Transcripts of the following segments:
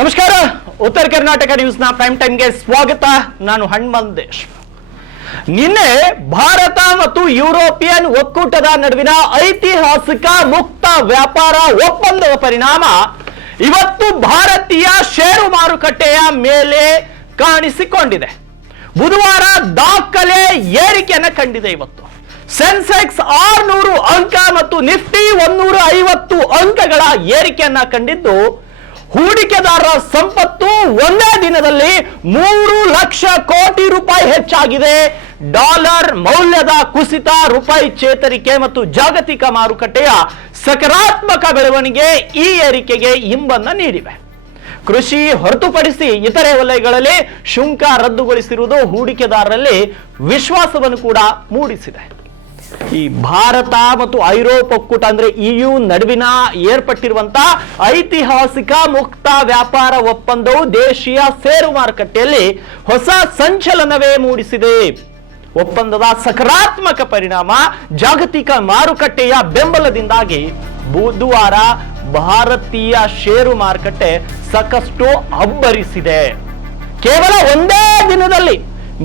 ನಮಸ್ಕಾರ. ಉತ್ತರ ಕರ್ನಾಟಕ ನ್ಯೂಸ್ನ ಪ್ರೈಮ್ ಟೈಮ್ಗೆ ಸ್ವಾಗತ. ನಾನು ಹನುಮಂತೇಶ್. ನಿನ್ನೆ ಭಾರತ ಮತ್ತು ಯುರೋಪಿಯನ್ ಒಕ್ಕೂಟದ ನಡುವಿನ ಐತಿಹಾಸಿಕ ಮುಕ್ತ ವ್ಯಾಪಾರ ಒಪ್ಪಂದದ ಪರಿಣಾಮ ಇವತ್ತು ಭಾರತೀಯ ಷೇರು ಮಾರುಕಟ್ಟೆಯ ಮೇಲೆ ಕಾಣಿಸಿಕೊಂಡಿದೆ. ಬುಧವಾರ ದಾಖಲೆ ಏರಿಕೆಯನ್ನು ಕಂಡಿದೆ. ಇವತ್ತು ಸೆನ್ಸೆಕ್ಸ್ 600 ಅಂಕ ಮತ್ತು ನಿಫ್ಟಿ 150 ಅಂಕಗಳ ಏರಿಕೆಯನ್ನ ಕಂಡಿದ್ದು, ಹೂಡಿಕೆದಾರರ ಸಂಪತ್ತು ಒಂದೇ ದಿನದಲ್ಲಿ 3 ಲಕ್ಷ ಕೋಟಿ ರೂಪಾಯಿ ಹೆಚ್ಚಾಗಿದೆ. ಡಾಲರ್ ಮೌಲ್ಯದ ಕುಸಿತ, ರೂಪಾಯಿ ಚೇತರಿಕೆ ಮತ್ತು ಜಾಗತಿಕ ಮಾರುಕಟ್ಟೆಯ ಸಕಾರಾತ್ಮಕ ಬೆಳವಣಿಗೆ ಈ ಏರಿಕೆಗೆ ಇಂಬನ್ನ ನೀಡಿವೆ. ಕೃಷಿ ಹೊರತುಪಡಿಸಿ ಇತರೆ ವಲಯಗಳಲ್ಲಿ ಶುಂಕ ರದ್ದುಗೊಳಿಸಿರುವುದು ಹೂಡಿಕೆದಾರರಲ್ಲಿ ವಿಶ್ವಾಸವನ್ನು ಕೂಡ ಮೂಡಿಸಿದೆ. ಈ ಭಾರತ ಮತ್ತು ಐರೋಪ್ ಒಕ್ಕೂಟ ಅಂದ್ರೆ EU ನಡುವಿನ ಏರ್ಪಟ್ಟಿರುವಂತಹ ಐತಿಹಾಸಿಕ ಮುಕ್ತ ವ್ಯಾಪಾರ ಒಪ್ಪಂದವು ದೇಶೀಯ ಷೇರು ಮಾರುಕಟ್ಟೆಯಲ್ಲಿ ಹೊಸ ಸಂಚಲನವೇ ಮೂಡಿಸಿದೆ. ಒಪ್ಪಂದದ ಸಕಾರಾತ್ಮಕ ಪರಿಣಾಮ ಜಾಗತಿಕ ಮಾರುಕಟ್ಟೆಯ ಬೆಂಬಲದಿಂದಾಗಿ ಬುಧವಾರ ಭಾರತೀಯ ಷೇರು ಮಾರುಕಟ್ಟೆ ಸಾಕಷ್ಟು ಅಬ್ಬರಿಸಿದೆ. ಕೇವಲ ಒಂದೇ ದಿನದಲ್ಲಿ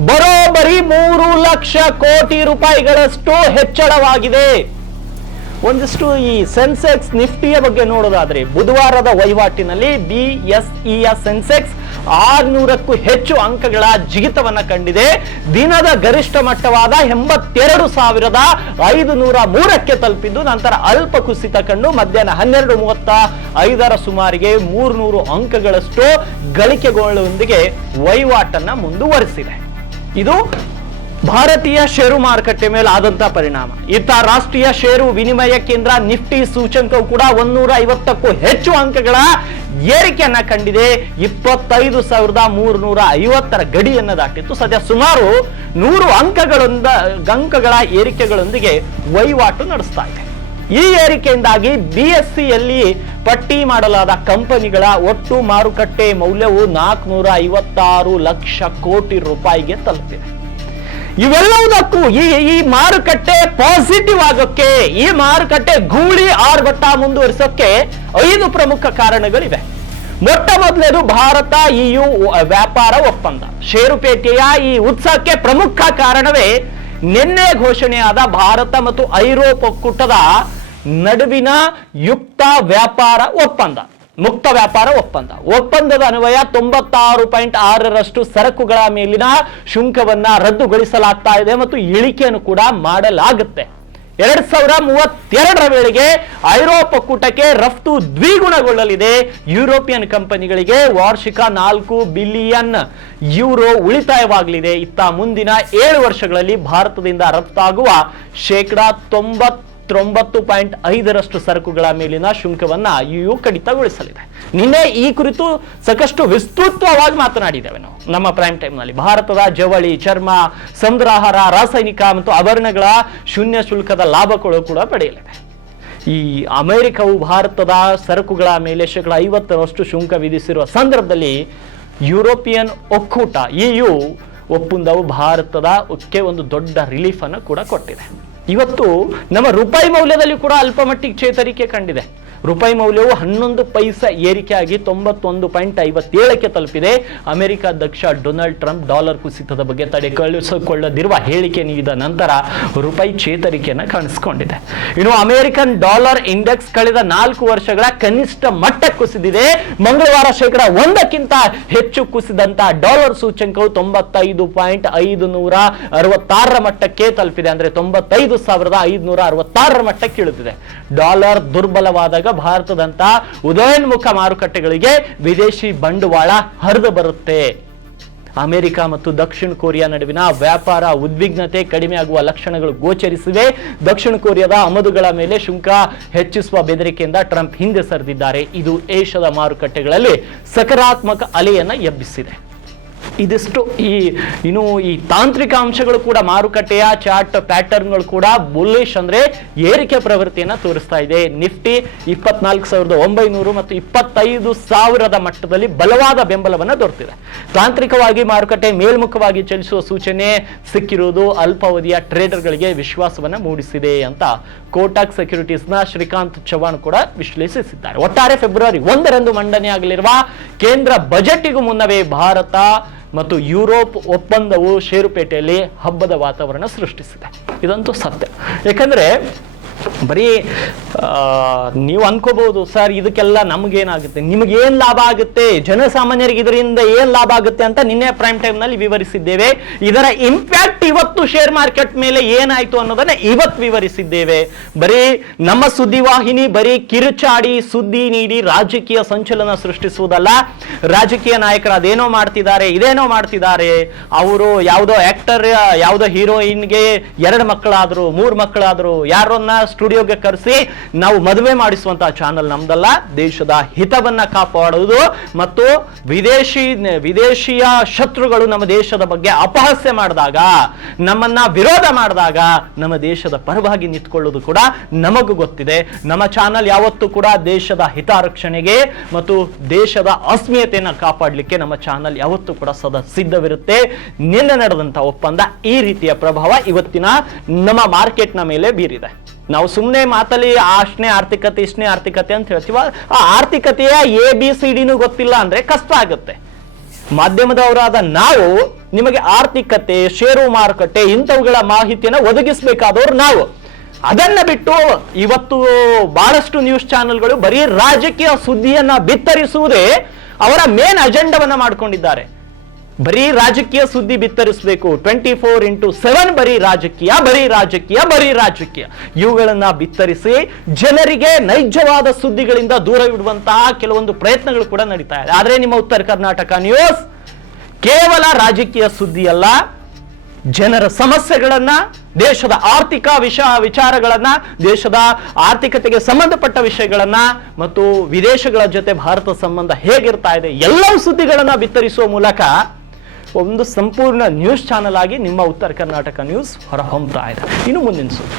ಬರೋಬ್ಬರಿ 3 ಲಕ್ಷ ಕೋಟಿ ರೂಪಾಯಿಗಳಷ್ಟು ಹೆಚ್ಚಳವಾಗಿದೆ. ಒಂದಿಷ್ಟು ಈ ಸೆನ್ಸೆಕ್ಸ್ ನಿಫ್ಟಿಯ ಬಗ್ಗೆ ನೋಡೋದಾದ್ರೆ, ಬುಧವಾರದ ವಹಿವಾಟಿನಲ್ಲಿ BSEಯ ಸೆನ್ಸೆಕ್ಸ್ 600ಕ್ಕೂ ಹೆಚ್ಚು ಅಂಕಗಳ ಜಿಗಿತವನ್ನ ಕಂಡಿದೆ. ದಿನದ ಗರಿಷ್ಠ ಮಟ್ಟವಾದ 82,503ಕ್ಕೆ ತಲುಪಿದ್ದು, ನಂತರ ಅಲ್ಪ ಕುಸಿತ ಕಂಡು ಮಧ್ಯಾಹ್ನ 12:35ರ ಸುಮಾರಿಗೆ 300 ಅಂಕಗಳಷ್ಟು ಗಳಿಕೆಗಳೊಂದಿಗೆ ವಹಿವಾಟನ್ನ ಮುಂದುವರಿಸಿದೆ. ಇದು ಭಾರತೀಯ ಷೇರು ಮಾರುಕಟ್ಟೆ ಮೇಲೆ ಆದಂತಹ ಪರಿಣಾಮ. ಇತ್ತ ರಾಷ್ಟ್ರೀಯ ಷೇರು ವಿನಿಮಯ ಕೇಂದ್ರ ನಿಫ್ಟಿ ಸೂಚಕವು ಕೂಡ 150ಕ್ಕೂ ಹೆಚ್ಚು ಅಂಕಗಳ ಏರಿಕೆಯನ್ನ ಕಂಡಿದೆ. 25,350ರ ಗಡಿಯನ್ನ ದಾಟಿತ್ತು. ಸದ್ಯ ಸುಮಾರು 100 ಅಂಕಗಳ ಏರಿಕೆಗಳೊಂದಿಗೆ ವಹಿವಾಟು ನಡೆಸ್ತಾ ಇದೆ. ಈ ಏರಿಕೆಯಿಂದಾಗಿ BSEಯಲ್ಲಿ ಪಟ್ಟಿ ಮಾಡಲಾದ ಕಂಪನಿಗಳ ಒಟ್ಟು ಮಾರುಕಟ್ಟೆ ಮೌಲ್ಯವು 456 ಲಕ್ಷ ಕೋಟಿ ರೂಪಾಯಿಗೆ ತಲುಪಿದೆ. ಇವೆಲ್ಲವುದಕ್ಕೂ ಈ ಮಾರುಕಟ್ಟೆ ಪಾಸಿಟಿವ್ ಆಗೋಕ್ಕೆ, ಈ ಮಾರುಕಟ್ಟೆ ಗೂಳಿ ಆರ್ಭಟ ಮುಂದುವರಿಸೋಕೆ 5 ಪ್ರಮುಖ ಕಾರಣಗಳಿವೆ. ಮೊಟ್ಟ ಮೊದಲನೇದು ಭಾರತ EU ವ್ಯಾಪಾರ ಒಪ್ಪಂದ. ಷೇರುಪೇಟೆಯ ಈ ಉತ್ಸಾಹಕ್ಕೆ ಪ್ರಮುಖ ಕಾರಣವೇ ನಿನ್ನೆ ಘೋಷಣೆಯಾದ ಭಾರತ ಮತ್ತು ಐರೋಪ್ ಒಕ್ಕೂಟದ ನಡುವಿನ ಮುಕ್ತ ವ್ಯಾಪಾರ ಒಪ್ಪಂದ. ಒಪ್ಪಂದದ ಅನ್ವಯ 96.6ರಷ್ಟು ಸರಕುಗಳ ಮೇಲಿನ ಶುಂಕವನ್ನ ರದ್ದುಗೊಳಿಸಲಾಗ್ತಾ ಇದೆ ಮತ್ತು ಇಳಿಕೆಯನ್ನು ಕೂಡ ಮಾಡಲಾಗುತ್ತೆ. 2032ರ ವೇಳೆಗೆ ಐರೋಪ್ ಒಕ್ಕೂಟಕ್ಕೆ ರಫ್ತು ದ್ವಿಗುಣಗೊಳ್ಳಲಿದೆ. ಯುರೋಪಿಯನ್ ಕಂಪನಿಗಳಿಗೆ ವಾರ್ಷಿಕ 4 ಬಿಲಿಯನ್ ಯೂರೋ ಉಳಿತಾಯವಾಗಲಿದೆ. ಇತ್ತ ಮುಂದಿನ 7 ವರ್ಷಗಳಲ್ಲಿ ಭಾರತದಿಂದ ರಫ್ತಾಗುವ ಶೇಕಡಾ 99.5ರಷ್ಟು ಸರಕುಗಳ ಮೇಲಿನ ಶುಂಕವನ್ನ EU ಕಡಿತಗೊಳಿಸಲಿದೆ. ನಿನ್ನೆ ಈ ಕುರಿತು ಸಾಕಷ್ಟು ವಿಸ್ತೃತವಾಗಿ ಮಾತನಾಡಿದ್ದೇವೆ ನಾವು ನಮ್ಮ ಪ್ರೈಮ್ ಟೈಮ್ ನಲ್ಲಿ. ಭಾರತದ ಜವಳಿ, ಚರ್ಮ, ಸಮುದ್ರಾಹಾರ, ರಾಸಾಯನಿಕ ಮತ್ತು ಆಭರಣಗಳ ಶೂನ್ಯ ಶುಲ್ಕದ ಲಾಭಗಳು ಕೂಡ ಪಡೆಯಲಿದೆ. ಈ ಅಮೆರಿಕವು ಭಾರತದ ಸರಕುಗಳ ಮೇಲೆ ಶೇಕಡಾ 50ರಷ್ಟು ಶುಂಕ ವಿಧಿಸಿರುವ ಸಂದರ್ಭದಲ್ಲಿ ಯುರೋಪಿಯನ್ ಒಕ್ಕೂಟ EU ಒಪ್ಪಂದವು ಭಾರತದಕ್ಕೆ ಒಂದು ದೊಡ್ಡ ರಿಲೀಫ್ ಅನ್ನು ಕೂಡ ಕೊಟ್ಟಿದೆ. ಇವತ್ತು ನಮ್ಮ ರೂಪಾಯಿ ಮೌಲ್ಯದಲ್ಲಿ ಕೂಡ ಅಲ್ಪ ಮಟ್ಟಿಗೆ ಚೇತರಿಕೆ ಕಂಡಿದೆ. ರೂಪಾಯಿ ಮೌಲ್ಯವು 11 ಪೈಸೆ ಏರಿಕೆಯಾಗಿ 91.57ಕ್ಕೆ ತಲುಪಿದೆ. ಅಮೆರಿಕ ಅಧ್ಯಕ್ಷ ಡೊನಾಲ್ಡ್ ಟ್ರಂಪ್ ಡಾಲರ್ ಕುಸಿತದ ಬಗ್ಗೆ ತಡೆಕೊಳ್ಳದಿರುವ ಹೇಳಿಕೆ ನೀಡಿದ ನಂತರ ರೂಪಾಯಿ ಚೇತರಿಕೆಯನ್ನು ಕಾಣಿಸಿಕೊಂಡಿದೆ. ಇನ್ನು ಅಮೆರಿಕನ್ ಡಾಲರ್ ಇಂಡೆಕ್ಸ್ ಕಳೆದ 4 ವರ್ಷಗಳ ಕನಿಷ್ಠ ಮಟ್ಟಕ್ಕೆ ಕುಸಿದಿದೆ. ಮಂಗಳವಾರ ಶೇಕಡಾ 1ಕ್ಕಿಂತ ಹೆಚ್ಚು ಕುಸಿದಂತಹ ಡಾಲರ್ ಸೂಚ್ಯಂಕವು 95.566ರ ಮಟ್ಟಕ್ಕೆ ತಲುಪಿದೆ. ಅಂದ್ರೆ 95,566ರ ಮಟ್ಟಕ್ಕೆ ಇಳಿದಿದೆ. ಡಾಲರ್ ದುರ್ಬಲವಾದಾಗ ಭಾರತದಂತ ಉದಯೋನ್ಮುಖ ಮಾರುಕಟ್ಟೆಗಳಿಗೆ ವಿದೇಶಿ ಬಂಡವಾಳ ಹರಿದು ಬರುತ್ತೆ. ಅಮೆರಿಕ ಮತ್ತು ದಕ್ಷಿಣ ಕೊರಿಯಾ ನಡುವಿನ ವ್ಯಾಪಾರ ಉದ್ವಿಗ್ನತೆ ಕಡಿಮೆಯಾಗುವ ಲಕ್ಷಣಗಳು ಗೋಚರಿಸಿವೆ. ದಕ್ಷಿಣ ಕೊರಿಯಾದ ಆಮದುಗಳ ಮೇಲೆ ಶುಂಕ ಹೆಚ್ಚಿಸುವ ಬೆದರಿಕೆಯಿಂದ ಟ್ರಂಪ್ ಹಿಂದೆ ಸರಿದಿದ್ದಾರೆ. ಇದು ಏಷ್ಯಾದ ಮಾರುಕಟ್ಟೆಗಳಲ್ಲಿ ಸಕಾರಾತ್ಮಕ ಅಲೆಯನ್ನ ಎಬ್ಬಿಸಿದೆ. ಇದಿಷ್ಟು ಈ ತಾಂತ್ರಿಕ ಅಂಶಗಳು ಕೂಡ ಮಾರುಕಟ್ಟೆಯ ಚಾರ್ಟ್ ಪ್ಯಾಟರ್ನ್ಗಳು ಕೂಡ ಬುಲ್ಲಿಶ್ ಅಂದ್ರೆ ಏರಿಕೆ ಪ್ರವೃತ್ತಿಯನ್ನ ತೋರಿಸ್ತಾ ಇದೆ. ನಿಫ್ಟಿ 24,900 ಮತ್ತು 25,000 ಮಟ್ಟದಲ್ಲಿ ಬಲವಾದ ಬೆಂಬಲವನ್ನ ದೊರೆತಿದೆ. ತಾಂತ್ರಿಕವಾಗಿ ಮಾರುಕಟ್ಟೆ ಮೇಲ್ಮುಖವಾಗಿ ಚಲಿಸುವ ಸೂಚನೆ ಸಿಕ್ಕಿರುವುದು ಅಲ್ಪಾವಧಿಯ ಟ್ರೇಡರ್ಗಳಿಗೆ ವಿಶ್ವಾಸವನ್ನ ಮೂಡಿಸಿದೆ ಅಂತ ಕೋಟಕ್ ಸೆಕ್ಯೂರಿಟೀಸ್ನ ಶ್ರೀಕಾಂತ್ ಚವ್ಹಾಣ್ ಕೂಡ ವಿಶ್ಲೇಷಿಸಿದ್ದಾರೆ. ಒಟ್ಟಾರೆ ಫೆಬ್ರವರಿ 1ರಂದು ಮಂಡನೆಯಾಗಲಿರುವ ಕೇಂದ್ರ ಬಜೆಟ್ಗೂ ಮುನ್ನವೇ ಭಾರತ ಮತ್ತು ಯುರೋಪ್ ಒಪ್ಪಂದವು ಷೇರುಪೇಟೆಯಲ್ಲಿ ಹಬ್ಬದ ವಾತಾವರಣ ಸೃಷ್ಟಿಸಿದೆ. ಇದಂತೂ ಸತ್ಯ. ಯಾಕಂದ್ರೆ ಬರೀ ನೀವು ಅನ್ಕೋಬಹುದು, ಸರ್ ಇದಕ್ಕೆಲ್ಲ ನಮಗೇನಾಗುತ್ತೆ, ನಿಮಗೇನ್ ಲಾಭ ಆಗುತ್ತೆ, ಜನಸಾಮಾನ್ಯರಿಗೆ ಇದರಿಂದ ಏನ್ ಲಾಭ ಆಗುತ್ತೆ ಅಂತ ನಿನ್ನೆ ಪ್ರೈಮ್ ಟೈಮ್ ನಲ್ಲಿ ವಿವರಿಸಿದ್ದೇವೆ. ಇದರ ಇಂಪ್ಯಾಕ್ಟ್ ಇವತ್ತು ಶೇರ್ ಮಾರ್ಕೆಟ್ ಮೇಲೆ ಏನಾಯ್ತು ಅನ್ನೋದನ್ನ ಇವತ್ತು ವಿವರಿಸಿದ್ದೇವೆ. ಬರೀ ನಮ್ಮ ಸುದ್ದಿವಾಹಿನಿ ಬರೀ ಕಿರುಚಾಡಿ ಸುದ್ದಿ ನೀಡಿ ರಾಜಕೀಯ ಸಂಚಲನ ಸೃಷ್ಟಿಸುವುದಲ್ಲ. ರಾಜಕೀಯ ನಾಯಕರು ಅದೇನೋ ಮಾಡ್ತಿದ್ದಾರೆ, ಇದೇನೋ ಮಾಡ್ತಿದ್ದಾರೆ, ಅವರು ಯಾವುದೋ ಆಕ್ಟರ್ ಯಾವುದೋ ಹೀರೋಯಿನ್ಗೆ 2 ಮಕ್ಕಳಾದ್ರು 3 ಮಕ್ಕಳಾದ್ರು ಯಾರನ್ನ ಸ್ಟುಡಿಯೋಗೆ ಕರೆಸಿ ನಾವು ಮದುವೆ ಮಾಡಿಸುವಂತಹ ಚಾನಲ್ ನಮ್ದಲ್ಲ. ದೇಶದ ಹಿತವನ್ನ ಕಾಪಾಡುವುದು ಮತ್ತು ವಿದೇಶಿಯ ಶತ್ರುಗಳು ನಮ್ಮ ದೇಶದ ಬಗ್ಗೆ ಅಪಹಾಸ್ಯ ಮಾಡಿದಾಗ, ನಮ್ಮನ್ನ ವಿರೋಧ ಮಾಡಿದಾಗ ನಮ್ಮ ದೇಶದ ಪರವಾಗಿ ನಿಂತ್ಕೊಳ್ಳೋದು ಕೂಡ ನಮಗೂ ಗೊತ್ತಿದೆ. ನಮ್ಮ ಚಾನಲ್ ಯಾವತ್ತೂ ಕೂಡ ದೇಶದ ಹಿತರಕ್ಷಣೆಗೆ ಮತ್ತು ದೇಶದ ಅಸ್ಮಿತೆಯನ್ನು ಕಾಪಾಡಲಿಕ್ಕೆ ನಮ್ಮ ಚಾನಲ್ ಯಾವತ್ತೂ ಕೂಡ ಸದಾ ಸಿದ್ಧವಿರುತ್ತೆ. ನಿನ್ನೆ ನಡೆದಂತಹ ಒಪ್ಪಂದ ಈ ರೀತಿಯ ಪ್ರಭಾವ ಇವತ್ತಿನ ನಮ್ಮ ಮಾರ್ಕೆಟ್ನ ಮೇಲೆ ಬೀರಿದೆ. ನಾವು ಸುಮ್ಮನೆ ಮಾತಲ್ಲಿ ಅಷ್ಟನೇ ಆರ್ಥಿಕತೆ ಇಷ್ಟನೇ ಆರ್ಥಿಕತೆ ಅಂತ ಹೇಳ್ತೀವ. ಆ ಆರ್ಥಿಕತೆಯ ABCD ಗೊತ್ತಿಲ್ಲ ಅಂದ್ರೆ ಕಷ್ಟ ಆಗುತ್ತೆ. ಮಾಧ್ಯಮದವರಾದ ನಾವು ನಿಮಗೆ ಆರ್ಥಿಕತೆ, ಷೇರು ಮಾರುಕಟ್ಟೆ ಇಂಥವುಗಳ ಮಾಹಿತಿಯನ್ನು ಒದಗಿಸಬೇಕಾದವ್ರು ನಾವು. ಅದನ್ನ ಬಿಟ್ಟು ಇವತ್ತು ಬಹಳಷ್ಟು ನ್ಯೂಸ್ ಚಾನೆಲ್ಗಳು ಬರೀ ರಾಜಕೀಯ ಸುದ್ದಿಯನ್ನ ಬಿತ್ತರಿಸುವುದೇ ಅವರ ಮೇನ್ ಅಜೆಂಡವನ್ನ ಮಾಡ್ಕೊಂಡಿದ್ದಾರೆ. ಬರೀ ರಾಜಕೀಯ ಸುದ್ದಿ ಬಿತ್ತರಿಸಬೇಕು, 24x7 ಬರೀ ರಾಜಕೀಯ ಇವುಗಳನ್ನ ಬಿತ್ತರಿಸಿ ಜನರಿಗೆ ನೈಜವಾದ ಸುದ್ದಿಗಳಿಂದ ದೂರ ಇಡುವಂತಹ ಕೆಲವೊಂದು ಪ್ರಯತ್ನಗಳು ಕೂಡ ನಡೀತಾ ಇದೆ. ಆದ್ರೆ ನಿಮ್ಮ ಉತ್ತರ ಕರ್ನಾಟಕ ನ್ಯೂಸ್ ಕೇವಲ ರಾಜಕೀಯ ಸುದ್ದಿ ಅಲ್ಲ, ಜನರ ಸಮಸ್ಯೆಗಳನ್ನ, ದೇಶದ ಆರ್ಥಿಕ ವಿಚಾರಗಳನ್ನ, ದೇಶದ ಆರ್ಥಿಕತೆಗೆ ಸಂಬಂಧಪಟ್ಟ ವಿಷಯಗಳನ್ನ ಮತ್ತು ವಿದೇಶಗಳ ಜೊತೆ ಭಾರತ ಸಂಬಂಧ ಹೇಗಿರ್ತಾ ಇದೆ ಎಲ್ಲವೂ ಸುದ್ದಿಗಳನ್ನ ಬಿತ್ತರಿಸುವ ಮೂಲಕ ಒಂದು ಸಂಪೂರ್ಣ ನ್ಯೂಸ್ ಚಾನೆಲ್ ಆಗಿ ನಿಮ್ಮ ಉತ್ತರ ಕರ್ನಾಟಕ ನ್ಯೂಸ್ ಹೊರಹೊಮ್ಮುತ್ತಾ ಇದೆ. ಇನ್ನು ಮುಂದಿನ ಸುದ್ದಿ